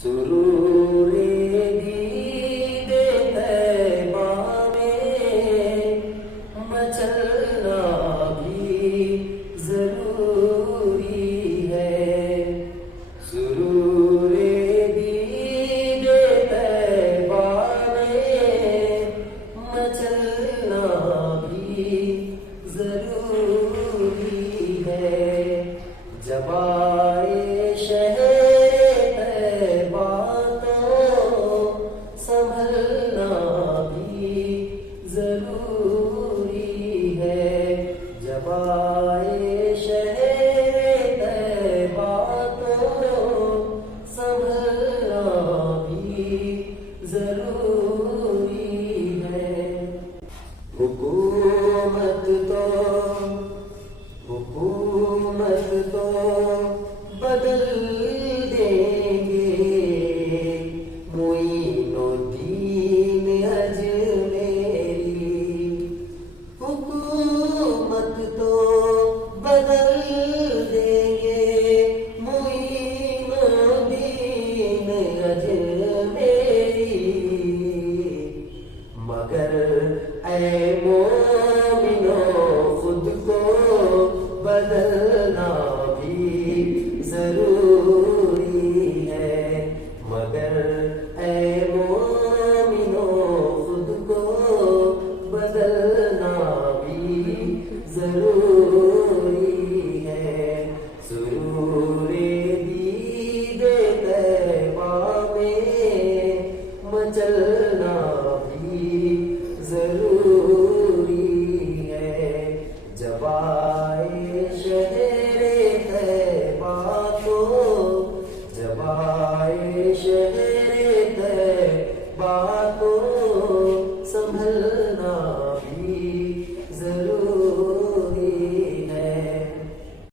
सुरूरे दीदे तैबा में मचलना भी जरूरी है। सुरूरे दीदे तैबा में मचलना भी जरूरी है। जब आए शहर तैबा तो संभलना भी जरूरी है। जब आए शहर तैबा तो संभलना भी जरूरी है। हुकूमत तो बदल देंगे मोइनुद्दीन अजमेरी। हुकूमत तो बदल देंगे मोइनुद्दीन अजमेरी। मगर ऐ मोमिनो खुद को बदलना भी जरूरी है। मगर ऐ मोमिनो खुद को बदलना भी जरूरी है। सुरूरे दीदे तैबा में मचलना भी जरूरी है। जब आए शहरे तैबा तो जब आए शहरे